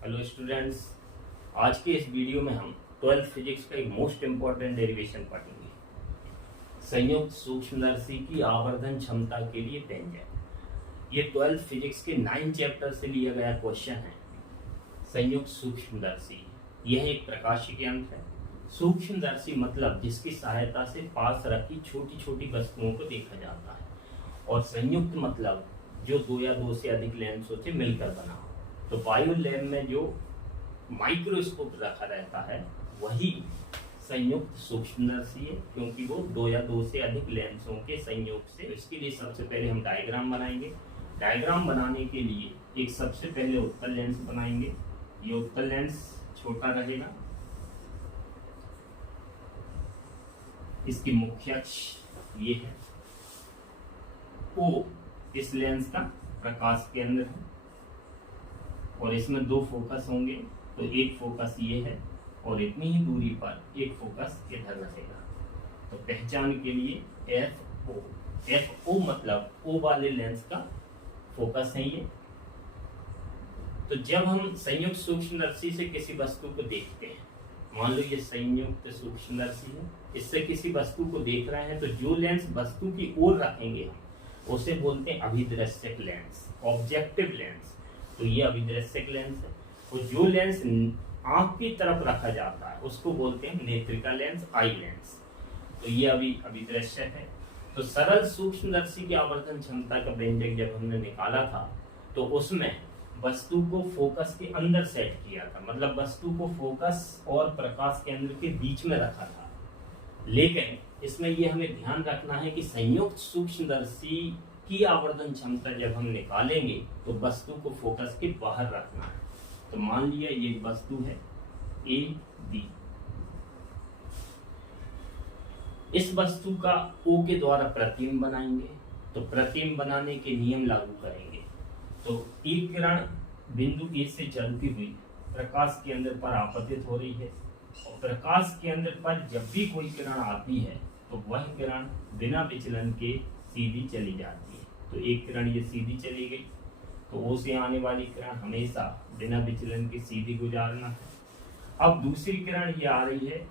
Hello students, आज के इस वीडियो में हम 12th फिजिक्स का एक मोस्ट इम्पॉर्टेंट डेरिवेशन पढ़ेंगे। संयुक्त सूक्ष्मदर्शी की आवर्धन क्षमता के लिए व्यंजक। ये 12th फिजिक्स के 9 चैप्टर से लिया गया क्वेश्चन है। संयुक्त सूक्ष्मदर्शी यह एक प्रकाशिक यंत्र है। सूक्ष्मदर्शी मतलब जिसकी सहायता से पास रखी छोटी छोटी वस्तुओं को देखा जाता है, और संयुक्त मतलब जो दो या दो से अधिक लेंसों से मिलकर बना हो। तो बायो लैब में जो माइक्रोस्कोप रखा रहता है वही संयुक्त सूक्ष्मदर्शी है, क्योंकि वो दो या दो से अधिक लेंसों के संयोग से। तो इसके लिए सबसे पहले हम डायग्राम बनाएंगे। डायग्राम बनाने के लिए एक सबसे पहले उत्तल लेंस बनाएंगे। ये उत्तल लेंस छोटा रहेगा। इसकी मुख्य अक्ष ये है। O इस लेंस का प्रकाश केंद्र है, और इसमें दो फोकस होंगे। तो एक फोकस ये है, और इतनी ही दूरी पर एक फोकस इधर रहेगा। तो पहचान के लिए FO मतलब O वाले लेंस का फोकस है ये। तो जब हम संयुक्त सूक्ष्मदर्शी से किसी वस्तु को देखते हैं, मान लो ये संयुक्त सूक्ष्मदर्शी है, इससे किसी वस्तु को देख रहे हैं, तो जो लेंस वस्तु की ओर रखेंगे हम उसे बोलते हैं अभिदृश्यक लेंस, ऑब्जेक्टिव लेंस। तो ये अभिदृश्यक लेंस है। और जो लेंस आंख की तरफ रखा जाता है उसको बोलते हैं नेत्रिका लेंस, आई लेंस। तो ये अभिदृश्यक है। तो सरल सूक्ष्मदर्शी की आवर्धन क्षमता का व्यंजक जब हमने निकाला था, तो उसमें वस्तु को फोकस के अंदर सेट किया था, मतलब वस्तु को फोकस और प्रकाश केंद्र के बीच में रखा था। लेकिन इसमें ये हमें ध्यान रखना है कि संयुक्त सूक्ष्मदर्शी की आवर्धन क्षमता जब हम निकालेंगे तो वस्तु को फोकस के बाहर रखना है। तो मान लिया ये वस्तु है AB। इस वस्तु का O के द्वारा प्रतिबिंब बनाएंगे। तो प्रतिबिंब बनाने के नियम लागू करेंगे। तो एक किरण बिंदु A से चलती हुई प्रकाश केंद्र पर आपतित हो रही है, और प्रकाश केंद्र पर जब भी कोई किरण आती है तो वह किरण बिना विचलन के सीधी चली जाती है। तो एक किरण ये सीधी चली गई, तो O से आने वाली किरण हमेशा बिना विचलन के सीधी गुजारना है। अब दूसरी किरण ये आ रही है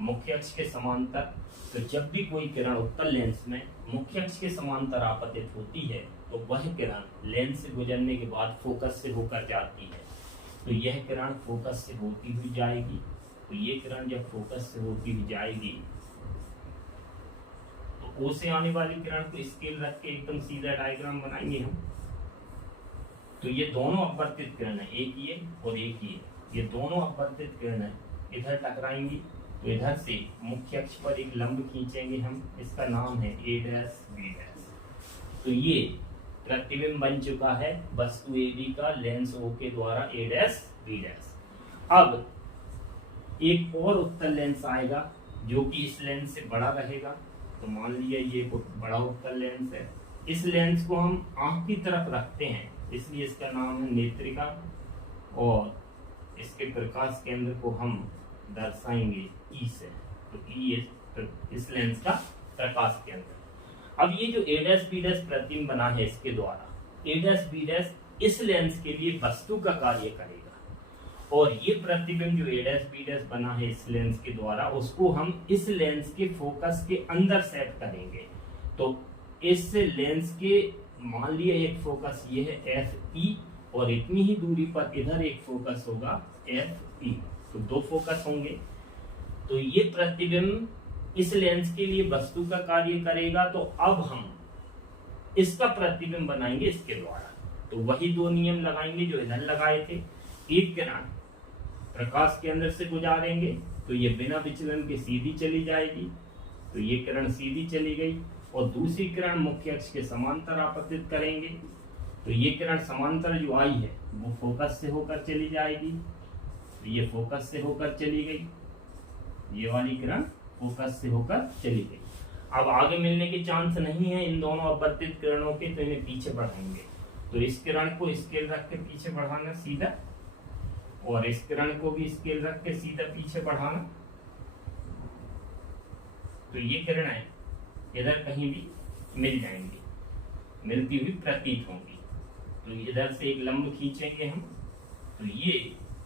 मुख्य अक्ष के समांतर। तो जब भी कोई किरण उत्तल लेंस में मुख्य अक्ष के समांतर आपतित होती है, तो वह किरण लेंस से गुजरने के बाद फोकस से होकर जाती है। तो यह किरण फोकस से होती हुई जाएगी। तो ये किरण जब फोकस से होती हुई जाएगी, तो O से आने वाली किरण को स्केल रख के एकदम सीधा डायग्राम बनाएंगे हम। तो ये दोनों अपवर्तित किरण है, एक ये और एक ये दोनों अपवर्तित किरण है, इधर टकराएंगी। तो इधर से मुख्य अक्ष पर एक लंब खींचेंगे हम, इसका नाम है A', B'। तो ये प्रतिबिंब बन चुका है वस्तु AB का लेंस O के द्वारा A', B'। अब एक और उत्तल लेंस आएगा जो कि इस लेंस से बड़ा रहेगा। तो मान लिया ये बड़ा उत्तल लेंस है। इस लेंस को हम आंख की तरफ रखते हैं, इसलिए इसका नाम है नेत्रिका, और इसके प्रकाश केंद्र को हम दर्शाएंगे E से। तो E इस लेंस का प्रकाश केंद्र। अब ये जो A', B' प्रतिबिंब बना है, इसके द्वारा A', B' इस लेंस के लिए वस्तु का कार्य करेगा, और ये प्रतिबिंब जो A', B' बना है इस लेंस के द्वारा, उसको हम इस लेंस के फोकस के अंदर सेट करेंगे। तो इस लेंस के मान लिया एक फोकस ये है FE, और इतनी ही दूरी पर इधर एक फोकस होगा FE। तो दो फोकस होंगे। तो ये प्रतिबिंब इस लेंस के लिए वस्तु का कार्य करेगा। तो अब हम इसका प्रतिबिंब बनाएंगे इसके द्वारा। तो वही दो नियम लगाएंगे जो इधर लगाए थे। एक किरण प्रकाश केंद्र से गुजारेंगे, तो ये बिना विचलन के सीधी चली जाएगी। तो ये किरण सीधी चली गई, और दूसरी किरण मुख्य अक्ष के समांतर आपतित करेंगे। तो ये किरण समांतर जो आई है वो फोकस से होकर चली जाएगी। तो ये फोकस से होकर चली गई, ये वाली किरण फोकस से होकर चली गई। अब आगे मिलने के चांस नहीं है इन दोनों अपवर्तित किरणों के, तो इन्हें पीछे बढ़ाएंगे। तो इस किरण को स्केल रख के पीछे बढ़ाना सीधा, और इस किरण को भी स्केल रख के सीधा पीछे बढ़ाना। तो ये किरणें इधर कहीं भी मिल जाएंगी, मिलती हुई प्रतीत होंगी। तो इधर से एक लंब खींचेंगे हम, तो ये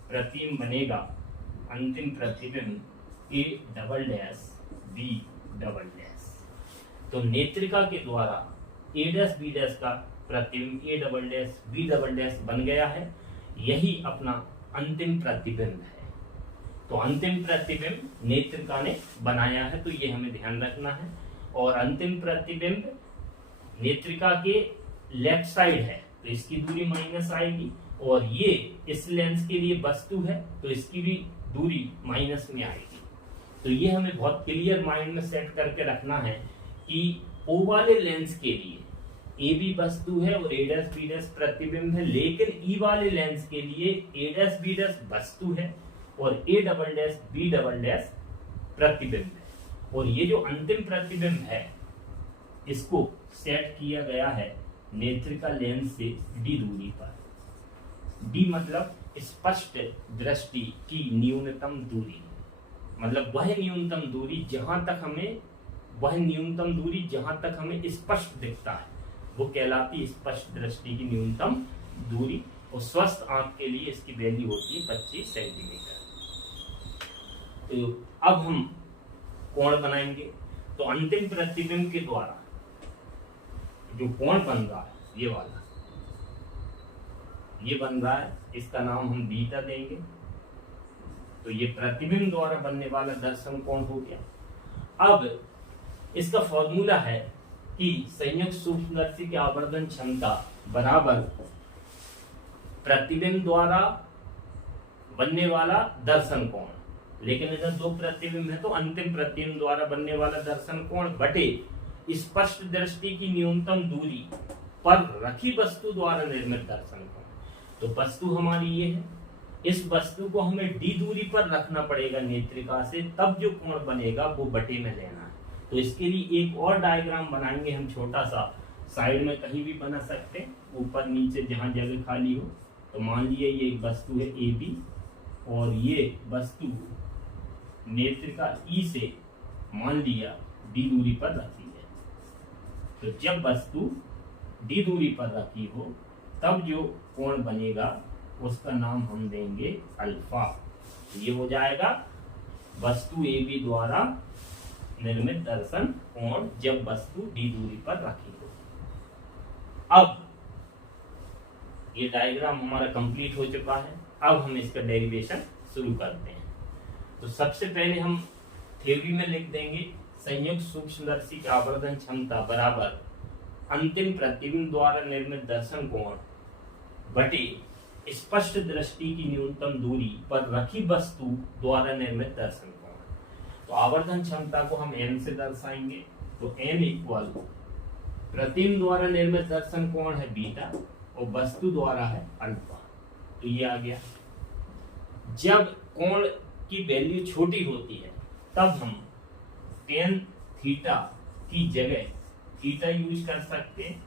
प्रतिबिंब बनेगा, अंतिम प्रतिबिंब A double dash B double dash. तो नेत्रिका के द्वारा ए डैश बी डैश का प्रतिबिंब A double dash B double dash बन गया है। यही अपना अंतिम प्रतिबिंब है। तो अंतिम प्रतिबिंब नेत्रिका ने बनाया है, तो ये हमें ध्यान रखना है। और अंतिम प्रतिबिंब नेत्रिका के लेफ्ट साइड है, तो इसकी दूरी माइनस आएगी, और ये इस लेंस के लिए वस्तु है, तो इसकी भी दूरी माइनस में आएगी। तो ये हमें बहुत क्लियर माइंड में सेट करके रखना है कि ओ वाले लेंस के लिए ए बी वस्तु है और ए डैश बी डैश प्रतिबिंब है, लेकिन ई वाले लेंस के लिए ए डैश बी डैश वस्तु है और A double dash B double dash प्रतिबिंब है। और ये जो अंतिम प्रतिबिंब है इसको सेट किया गया है नेत्रिका लेंस से डी दूरी पर। डी मतलब स्पष्ट दृष्टि की न्यूनतम दूरी, मतलब वह न्यूनतम दूरी जहां तक हमें स्पष्ट दिखता है वो कहलाती है स्पष्ट दृष्टि की न्यूनतम दूरी। और स्वस्थ आंख के लिए इसकी वैल्यू होती है 25 सेंटीमीटर। तो अब हम कोण बनाएंगे। तो अंतिम प्रतिबिंब के द्वारा जो कोण बन रहा है ये बन रहा है, इसका नाम हम बीटा देंगे। तो ये प्रतिबिंब द्वारा बनने वाला दर्शन कोण हो गया। अब इसका फॉर्मूला है कि संयुक्त सूक्ष्मदर्शी की आवर्धन क्षमता बराबर प्रतिबिंब द्वारा बनने वाला दर्शन कोण। लेकिन इधर दो प्रतिबिंब है, तो अंतिम प्रतिबिंब द्वारा बनने वाला दर्शन कोण बटे स्पष्ट दृष्टि की न्यूनतम दूरी पर रखी वस्तु द्वारा निर्मित दर्शन कोण। तो वस्तु हमारी ये है, इस वस्तु को हमें डी दूरी पर रखना पड़ेगा नेत्रिका से, तब जो कोण बनेगा वो बटे में लेना है। तो इसके लिए एक और डायग्राम बनाएंगे हम, छोटा सा, साइड में कहीं भी बना सकते, ऊपर नीचे जहां जगह खाली हो। तो मान लिया ये एक वस्तु है ए बी और ये वस्तु नेत्रिका ई से मान लिया डी दूरी पर रखी है। तो जब वस्तु डी दूरी पर रखी हो तब जो कोण बनेगा उसका नाम हम देंगे अल्फा। ये हो जाएगा वस्तु ए बी द्वारा निर्मित दर्शन कोण जब वस्तु डी दूरी पर रखी हो। अब ये डायग्राम हमारा कंप्लीट हो चुका है। अब हम इसका डेरिवेशन शुरू करते हैं। तो सबसे पहले हम थ्योरी में लिख देंगे संयुक्त सूक्ष्मदर्शी की आवर्धन क्षमता बराबर अंतिम प्रतिबिंब द्वारा निर्मित दर्शन कोण बटे स्पष्ट दृष्टि की न्यूनतम दूरी पर रखी वस्तु द्वारा निर्मित दर्शन कोण। तो आवर्धन क्षमता को हम n से दर्शाएंगे। तो n इक्वल प्रतिबिंब द्वारा निर्मित दर्शन कोण है बीटा और वस्तु द्वारा है अल्फा। तो ये आ गया। जब कोण की वैल्यू छोटी होती है तब हम tan थीटा की जगह थीटा यूज कर सकते हैं,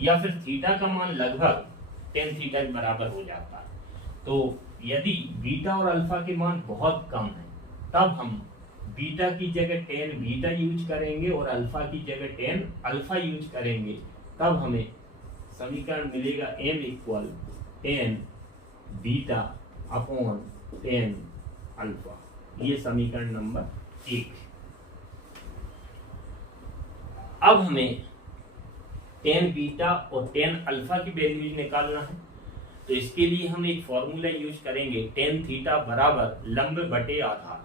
या फिर थीटा का मान लगभग tan थीटा के बराबर हो जाता है। तो यदि बीटा और अल्फा के मान बहुत कम है तब हम बीटा की जगह tan बीटा यूज करेंगे और अल्फा की जगह tan अल्फा यूज करेंगे। तब हमें समीकरण मिलेगा m equal tan beta upon tan alpha. ये समीकरण नंबर 1। अब हमें tan बीटा और tan अल्फा की वैल्यूज निकालना है। तो इसके लिए हम एक फॉर्मूला यूज करेंगे tan थीटा बराबर लंब बटे आधार।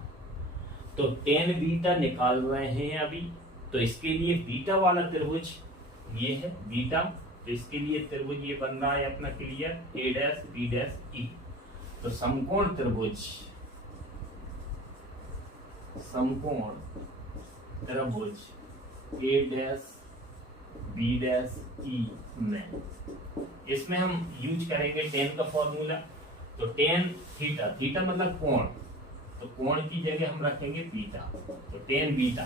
तो tan बीटा निकाल रहे हैं अभी। तो इसके लिए बीटा वाला त्रिभुज ये है बीटा, तो इसके लिए त्रिभुज ये बन रहा है अपना clear a dash b dash e। तो समकोण त्रिभुज a dash b dash e में इसमें हम यूज करेंगे tan का फॉर्मूला। तो tan थीटा, थीटा मतलब कोण, तो कोण की जगह हम रखेंगे बीटा। तो tan बीटा,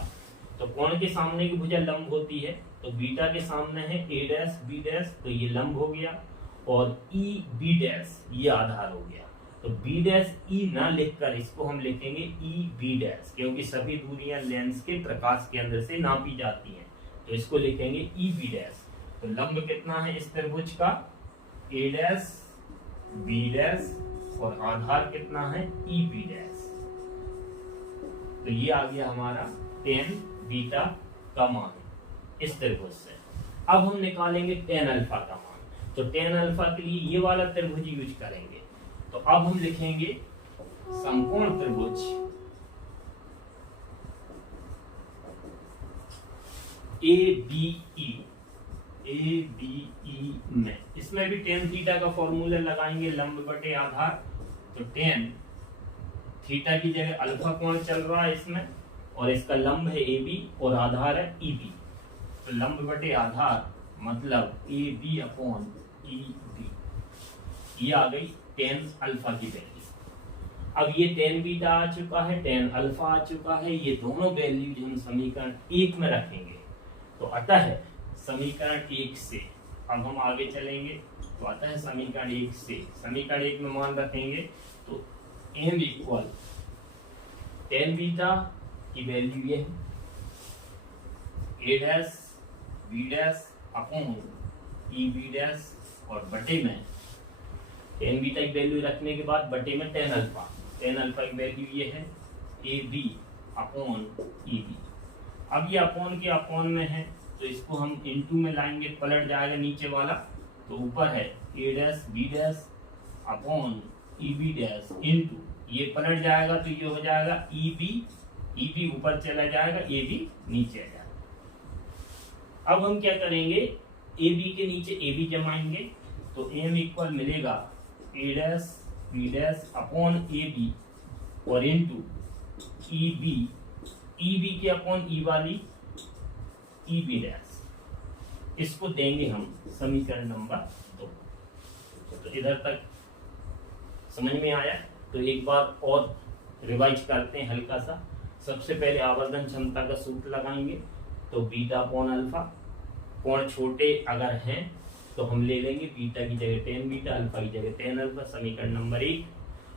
तो कोण के सामने की भुजा लंब होती है, तो बीटा के सामने है a डैश b डैश, तो ये लंब हो गया, और e b डैश ये आधार हो गया। तो b डैश e ना लिखकर इसको हम लिखेंगे e b डैश, क्योंकि सभी दूरियां लेंस के प्रकाश केंद्र से नापी जाती हैं। तो इसको लिखेंगे e b डैश। तो लंब कितना है इस त्रिभुज का a डैश b डैश और आधार कितना है ई बी डैश। तो ये आ गया हमारा टेन बीटा का मान इस त्रिभुज से। अब हम निकालेंगे टेन अल्फा का मान। तो टेन अल्फा के लिए ये वाला त्रिभुज यूज करेंगे। तो अब हम लिखेंगे समकोण त्रिभुज ABE में, इसमें भी टेन थीटा का फॉर्मूला लगाएंगे लंब बटे आधार। तो टेन थीटा की जगह अल्फा कोण चल रहा है इसमें, और इसका लंब है AB और आधार है EB। तो लंब बटे आधार मतलब AB अपॉन EB, ये आ गई टेन अल्फा की वैल्यू। अब ये टेन बीटा आ चुका है, टेन अल्फा आ चुका है, ये दोनों वैल्यूज हम समीकरण 1 में रखेंगे। तो अतः समीकरण 1 से अब हम आगे चलेंगे। तो अतः समीकरण 1 से, समीकरण 1 में मान रखेंगे तो m इक्वल टेन बीटा की वैल्यू ये है a dash b dash upon e b dash, और बटे में टेन बीटा की वैल्यू रखने के बाद बटे में टेन अल्फा की वैल्यू ये है A B upon E B. अब ये अपॉन के अपॉन में है तो इसको हम इनटू में लाएंगे, पलट जाएगा नीचे वाला। तो ऊपर है A dash B dash upon E B dash into, ये पलट जाएगा तो ये हो जाएगा ई बी ऊपर चला जाएगा, ए बी नीचे आ जाएगा। अब हम क्या करेंगे, ए बी के नीचे ए बी जमाएंगे। तो एम इक्वल मिलेगा A dash B dash upon A B और इनटू ई बी के अपॉन ई वाली ई बी डैश, इसको देंगे हम समीकरण नंबर 2। तो इधर तक समझ में आया। तो एक बार और रिवाइज करते हैं हल्का सा। सबसे पहले आवर्धन क्षमता का सूत्र लगाएंगे। तो बीटा अपॉन अल्फा, कोण छोटे अगर हैं तो हम ले लेंगे बीटा की जगह टेन बीटा, अल्फा की जगह टेन अल्फा, समीकरण नंबर 1।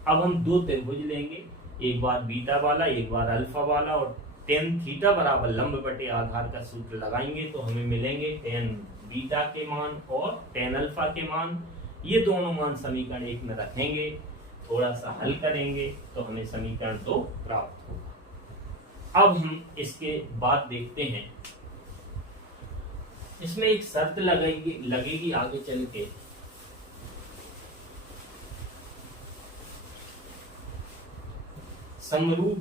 अब हम दो त्रिभुज लेंगे, एक बार बीटा वाला एक बार अल्फा वाला, और टेन थीटा बराबर लंब बटे आधार का सूत्र लगाएंगे तो हमें मिलेंगे टेन बीटा के मान और टेन अल्फा के मान। ये दोनों मान समीकरण 1 में रखेंगे, थोड़ा सा हल करेंगे तो हमें समीकरण 2 प्राप्त होगा। अब हम इसके बाद देखते हैं, इसमें एक शर्त लगेगी आगे चल के। समरूप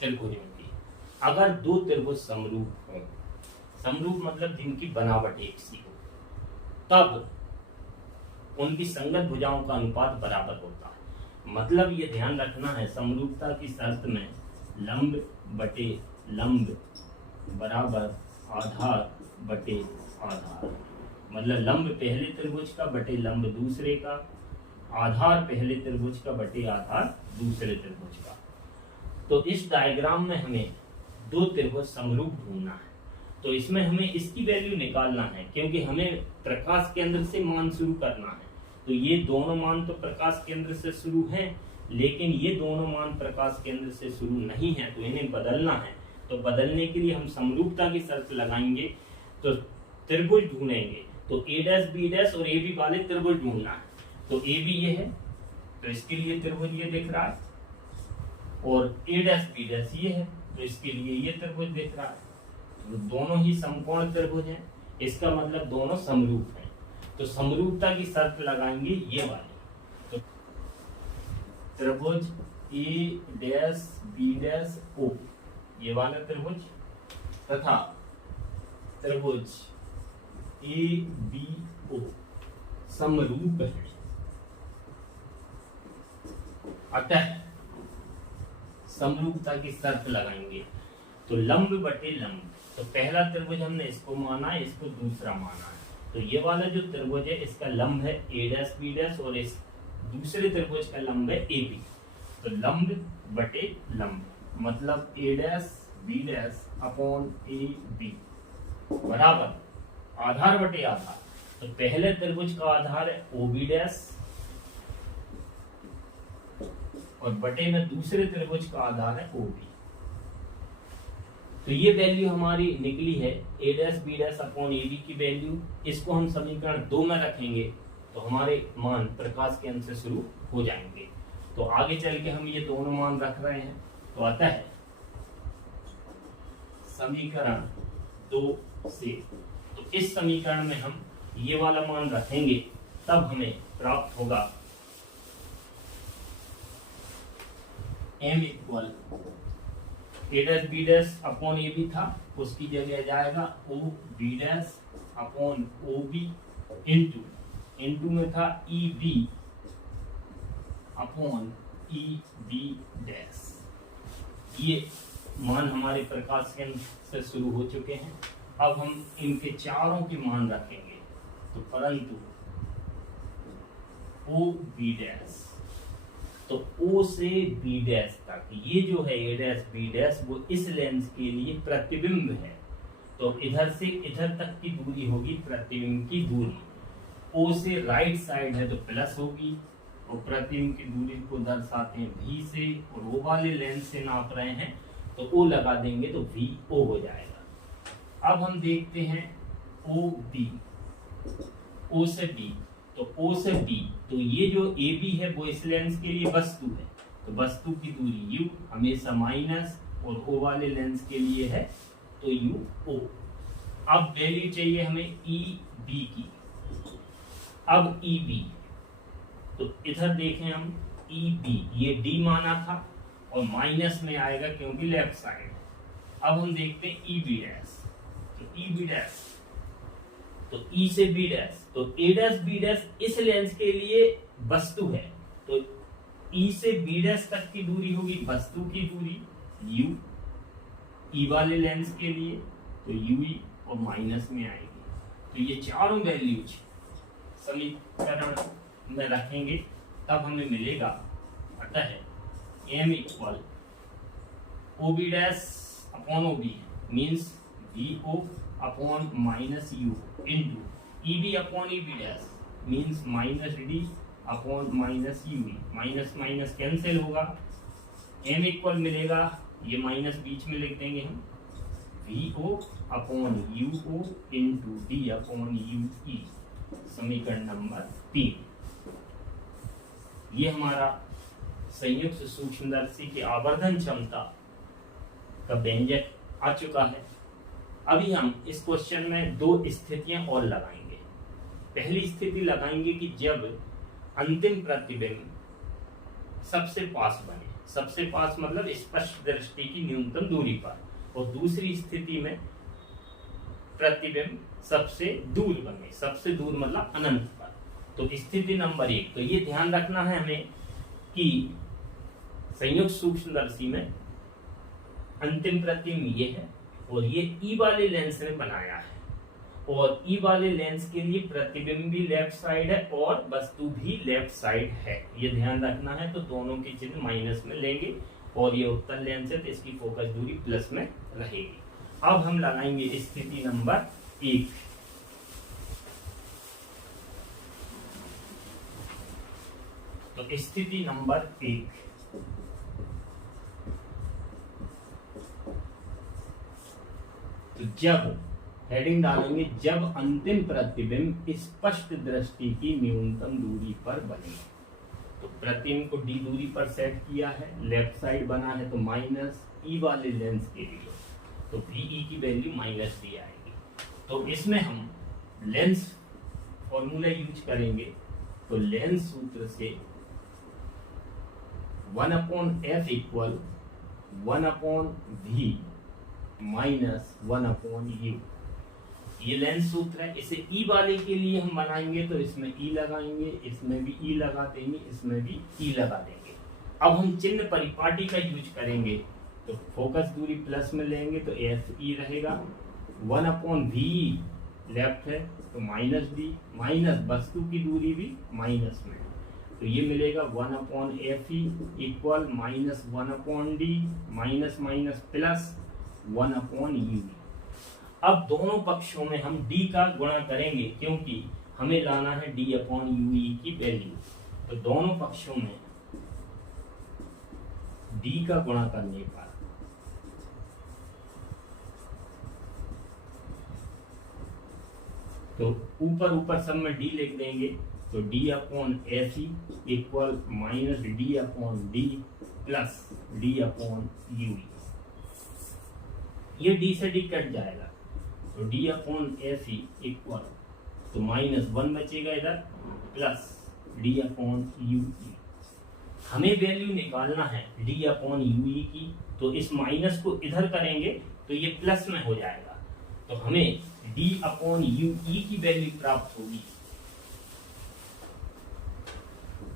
त्रिभुजों की, अगर दो त्रिभुज समरूप हो, समरूप मतलब जिनकी बनावट एक सी हो, तब उनकी संगत भुजाओं का अनुपात बराबर होता है। मतलब ये ध्यान रखना है, समरूपता की शर्त में लंब बटे लंब बराबर आधार बटे आधार, मतलब लंब पहले त्रिभुज का बटे लंब दूसरे का, आधार पहले त्रिभुज का बटे आधार दूसरे त्रिभुज का। तो इस डायग्राम में हमें दो त्रिभुज समरूप ढूंढना है। तो इसमें हमें इसकी वैल्यू निकालना है, क्योंकि हमें प्रकाश केंद्र से मान शुरू करना है। तो ये दोनों मान तो प्रकाश केंद्र से शुरू हैं, लेकिन ये दोनों मान प्रकाश केंद्र से शुरू नहीं है, तो इन्हें बदलना है। तो बदलने के लिए हम समरूपता की शर्त लगाएंगे, तो त्रिभुज ढूंढेंगे। तो ए डैश बी डैश और ए बी वाले त्रिभुज ढूंढना है। तो ए बी ये है, तो इसके लिए त्रिभुज ये दिख रहा है, और ए डैश बी डैश ये है, तो इसके लिए ये त्रिभुज दिख रहा है। तो दोनों ही समकोण त्रिभुज हैं, इसका मतलब दोनों समरूप हैं। तो समरूपता की शर्त लगाएंगे ये वाली। तो त्रिभुज ए डैश बी डैश ओ, ये वाला त्रिभुज, तथा त्रिभुज ए बी ओ समरूप है। अतः समरूपता की शर्त लगाएंगे। तो लंब बटे लंब, तो पहला त्रिभुज हमने इसको माना है, इसको दूसरा माना है। तो ये वाला जो त्रिभुज है इसका लंब है ए डैश बी डैश, और इस दूसरे त्रिभुज का लंब है ए बी। तो लंब बटे लंब मतलब A dash B dash upon A B बराबर आधार बटे आधार। तो पहले त्रिभुज का आधार है ओ बी डैश, और बटे में दूसरे त्रिभुज का आधार है ओ बी। तो ये वैल्यू हमारी निकली है A dash B dash upon A B की वैल्यू। इसको हम समीकरण 2 में रखेंगे तो हमारे मान प्रकाश के अंश से शुरू हो जाएंगे। तो आगे चल के हम ये दोनों मान रख रहे हैं, तो अतः समीकरण 2 से, तो इस समीकरण में हम ये वाला मान रखेंगे, तब हमें प्राप्त होगा m equal a dash b dash upon A B था, उसकी जगह जाएगा o b dash upon o b into में था e b अपॉन e b डैश। ये मान हमारे प्रकाश के अंश से शुरू हो चुके हैं। अब हम इनके चारों के मान रखेंगे, तो परंतु o b डैश, तो O से B डैश तक ये जो है A डैश B डैश, वो इस लेंस के लिए प्रतिबिंब है। तो इधर से इधर तक की दूरी होगी प्रतिबिंब की दूरी। O से राइट साइड है तो प्लस होगी, और प्रतिबिंब की दूरी को दर्शाते हैं V से, और O वाले लेंस से नाप रहे हैं तो O लगा देंगे तो VO हो जाएगा। अब हम देखते हैं OB, O से B, तो O से B, तो ये जो AB है वो इस लेंस के लिए वस्तु है, तो वस्तु की दूरी U हमेशा माइनस, और O वाले लेंस के लिए है तो UO। अब वैल्यू चाहिए हमें EB की। अब EB, तो इधर देखें हम EB, ये D माना था और माइनस में आएगा क्योंकि लेफ्ट साइड। अब हम देखते हैं EB डैश, तो EB डैश, तो E से B डैश, तो A डैश B डैश इस लेंस के लिए वस्तु है, तो E से B डैश तक की दूरी होगी वस्तु की दूरी U, E वाले लेंस के लिए तो UE और माइनस में आएगी। तो ये चारों वैल्यूज समीकरण में रखेंगे, तब हमें मिलेगा, अतः M equal OB dash upon OB means VO upon minus U into EB upon EB dash means minus D upon minus UE। Minus minus cancel होगा, M इक्वल मिलेगा, ये माइनस बीच में लिख देंगे हम, VO upon UO into D upon UE। समीकरण number 3। ये हमारा संयुक्त सूक्ष्मदर्शी की आवर्धन क्षमता का व्यंजक आ चुका है। अभी हम इस क्वेश्चन में 2 स्थितियां और लगाएंगे। पहली स्थिति लगाएंगे कि जब अंतिम प्रतिबिंब सबसे पास बने, सबसे पास मतलब स्पष्ट दृष्टि की न्यूनतम दूरी पर, और दूसरी स्थिति में प्रतिबिंब सबसे दूर बने, सबसे दूर मतलब अनंत पर। तो स्थिति नंबर 1, तो ये ध्यान रखना है हमें कि संयुक्त सूक्ष्मदर्शी में अंतिम प्रतिबिंब ये है और ये ई वाले लेंस ने बनाया है, और ई वाले लेंस के लिए प्रतिबिंब भी लेफ्ट साइड है और वस्तु भी लेफ्ट साइड है, ये ध्यान रखना है। तो दोनों की चिन्ह माइनस में लेंगे, और ये उत्तल लेंस है तो इसकी फोकस दूरी प्लस में रहेगी। अब हम लगाएंगे स्थिति नंबर 1। तो स्थिति नंबर 1, तो जब हेडिंग डालेंगे, जब अंतिम प्रतिबिंब स्पष्ट दृष्टि की न्यूनतम दूरी पर बने। तो प्रतिबिंब को D दूरी पर सेट किया है, लेफ्ट साइड बना है तो माइनस, ई वाले लेंस के लिए तो VE की वैल्यू माइनस D आएगी। तो इसमें हम लेंस फॉर्मूला यूज करेंगे, तो लेंस सूत्र से 1/f equal 1/v minus 1/u, ये लेंस सूत्र है। इसे ई वाले के लिए हम बनाएंगे तो इसमें ई लगाएंगे, इसमें भी ई लगा देंगे, इसमें भी ई लगा देंगे। अब हम चिन्ह परिपाटी का यूज करेंगे, तो फोकस दूरी प्लस में लेंगे तो FE रहेगा, 1/v लेफ्ट है तो माइनस D, माइनस वस्तु की दूरी भी माइनस में, तो ये मिलेगा 1/FE equal minus 1/D minus minus plus 1/UE। अब दोनों पक्षों में हम D का गुणा करेंगे, क्योंकि हमें लाना है D/UE की वैल्यू। तो दोनों पक्षों में D का गुणा करने पर तो ऊपर ऊपर सब में D लिख देंगे, तो D upon F E equal minus D upon D plus D upon U ई। ये डी से डी कट जाएगा, तो D upon F E equal तो माइनस 1 बचेगा इधर प्लस डी अपॉन यू ई। हमें वैल्यू निकालना है डी अपॉन यू ई की, तो इस माइनस को इधर करेंगे तो ये प्लस में हो जाएगा, तो हमें डी अपॉन यू ई की वैल्यू प्राप्त होगी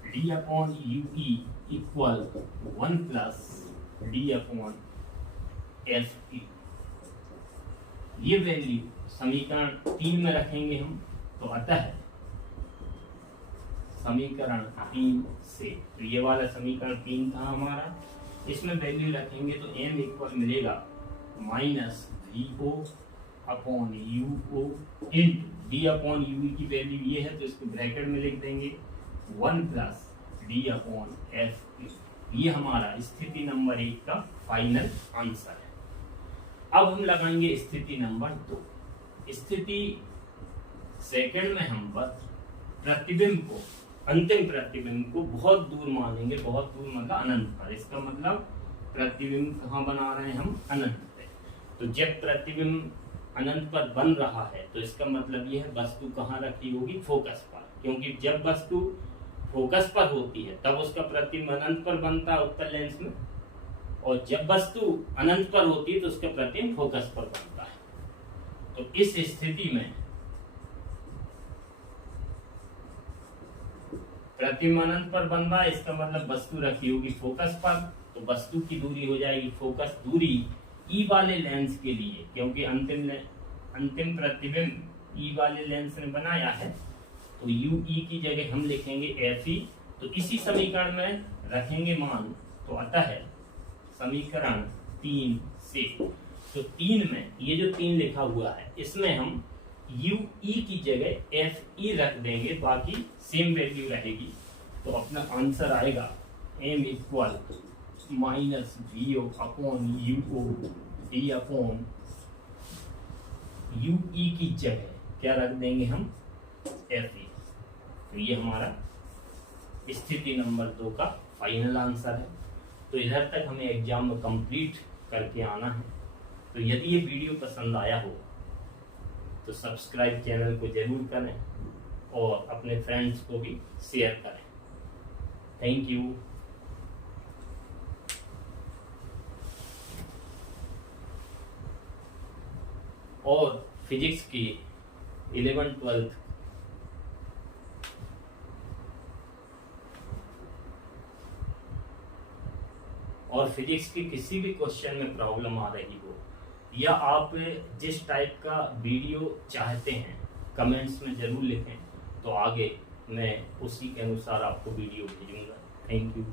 D upon U E equal 1 plus D upon F E. ये वैल्यू समीकरण 3 में रखेंगे हम, तो अतः समीकरण 3 से, तो ये वाला समीकरण 3 था हमारा, इसमें वैल्यू रखेंगे तो m इक्वल मिलेगा minus V O upon U O into D upon U की वैल्यू ये है तो इसको ब्रैकेट में लिख देंगे 1 plus D upon F E. ये हमारा स्थिति नंबर 1 का फाइनल आंसर है। अब हम लगाएंगे स्थिति नंबर 2। स्थिति सेकंड में हम बस प्रतिबिंब को, अंतिम प्रतिबिंब को बहुत दूर मानेंगे, बहुत दूर मतलब अनंत पर। इसका मतलब प्रतिबिंब कहाँ बना रहे हैं हम? अनंत पे। तो जब प्रतिबिंब अनंत पर बन रहा है तो इसका मतलब यह है वस्तु कहाँ रखी होगी? फोकस पर, क्योंकि जब वस्तु फोकस पर होती है तब उसका प्रतिबिंब अनंत पर बनता है उत्तल लेंस में, और जब वस्तु अनंत पर होती है तो उसका प्रतिबिंब फोकस पर बनता है। तो इस स्थिति में प्रतिबिंब अनंत पर बन रहा है, इसका मतलब वस्तु रखी होगी फोकस पर, तो वस्तु की दूरी हो जाएगी फोकस दूरी ई वाले लेंस के लिए, क्योंकि अंतिम प्रतिबिंब ई वाले लेंस ने बनाया है, तो यू ई की जगह हम लिखेंगे एफ ई। तो इसी समीकरण में रखेंगे मान, तो अतः है समीकरण 3 से, तो 3 में ये जो 3 लिखा हुआ है इसमें हम यू ई की जगह एफ ई रख देंगे, बाकी सेम वैल्यू रहेगी। तो अपना आंसर आएगा M equal minus V O upon U O D upon U E की जगह क्या रख देंगे हम? F E. तो ये हमारा स्थिति नंबर 2 का फाइनल आंसर है। तो इधर तक हमें एग्जाम में कंप्लीट करके आना है। तो यदि ये वीडियो पसंद आया हो तो सब्सक्राइब चैनल को जरूर करें और अपने फ्रेंड्स को भी शेयर करें। Thank you. और फिजिक्स की 11th 12th और फिजिक्स की किसी भी क्वेश्चन में प्रॉब्लम आ रही हो, या आप जिस टाइप का वीडियो चाहते हैं कमेंट्स में जरूर लिखें, तो आगे मैं उसी के अनुसार आपको वीडियो भेजूंगा। Thank you.